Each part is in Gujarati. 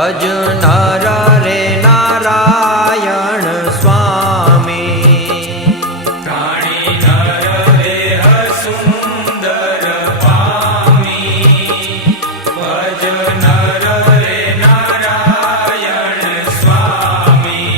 ભજ નર રે નારાયણ સ્વામી પ્રાણી નર દેહ સુંદર પામી ભજ નર રે નારાયણ સ્વામી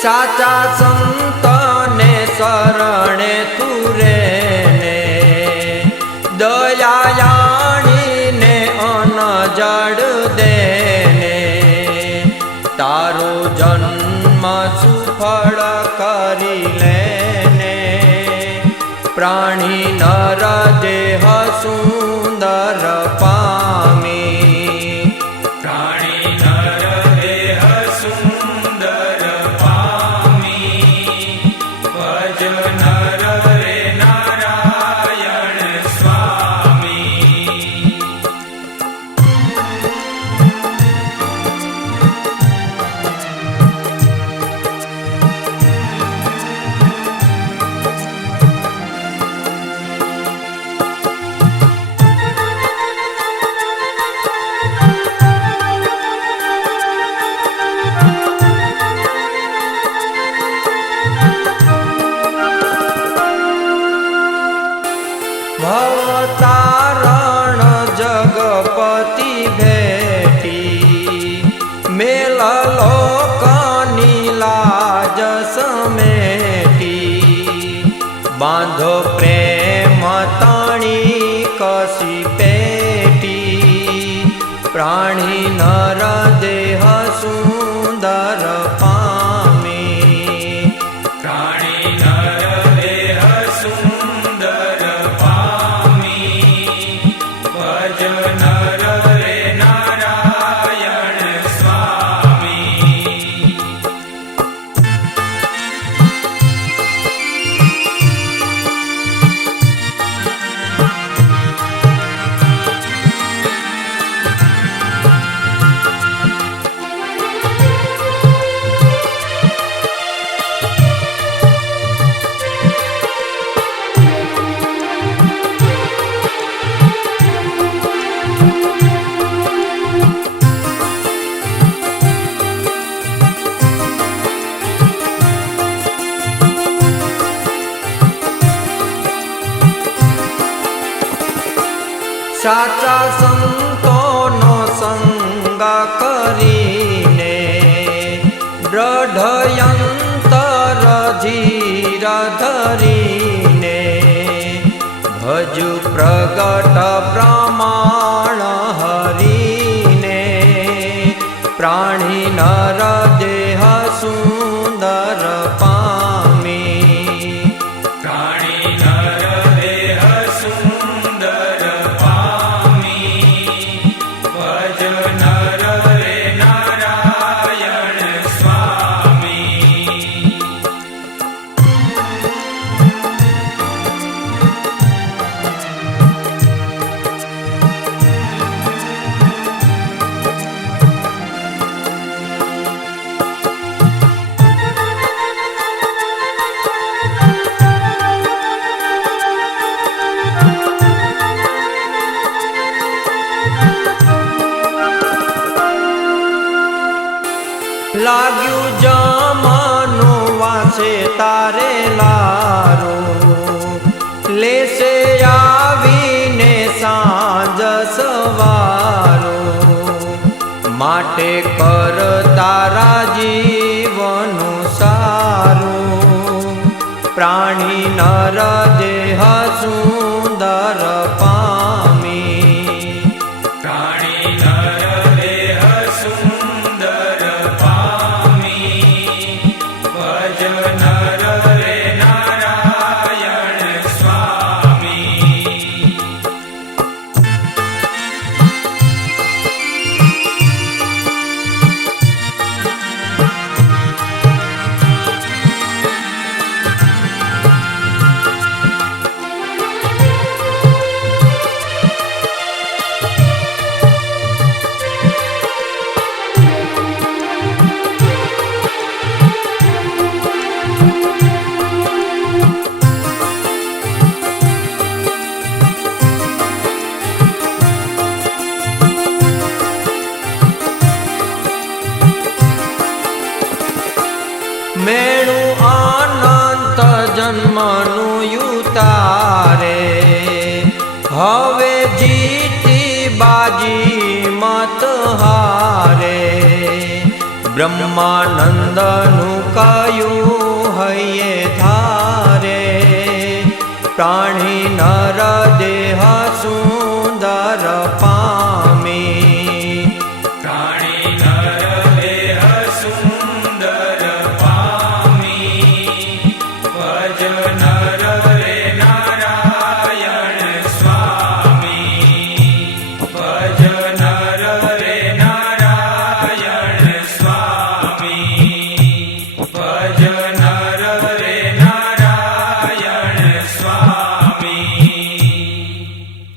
સાચા સંતને શરણે તુરે ને દયાયાણીને અન જડ દેને તારો જન્મ સુફળ કરી લેને પ્રાણી નર દેહ સુંદર પામી પ્રાણી નર દેહ સુંદર પામી ભજ નર રે નારાયણ સ્વામી ભવતારણ જગપતિ ભેટી મેલ લોકની લાજ સમેટી બાંધો પ્રેમ તણી કસી પેટી પ્રાણી નર દેહ સુંદર પામી પ્રાણી નર દેહ સુંદર પામી ભજ નર રે નારાયણ સ્વામી સાચા સંતોનો સંગ કરીને દ્રઢયંતર ધીર ધરીને ભજુ પ્રગટ પ્રમાણ હરીને પ્રાણી નર દેહ સુંદર પામી પ્રાણી નર દેહ સુંદર પામી ભજ નર રે નારાયણ સ્વામી લાગ્યું જમનું વાસે તારે લારું લેશે આવીને સાંજ સવારું માટે કર તારા જીવનું સારું પ્રાણી નર દેહ સુંદર પામી પ્રાણી નર દેહ સુંદર પામી ભજ નર રે નારાયણ વેણું અનંત જન્મનું યુતારે હવે જીતી બાજી મત હારે બ્રહ્માનંદનું કયું હૈયે ધારે પ્રાણી નર દેહ શું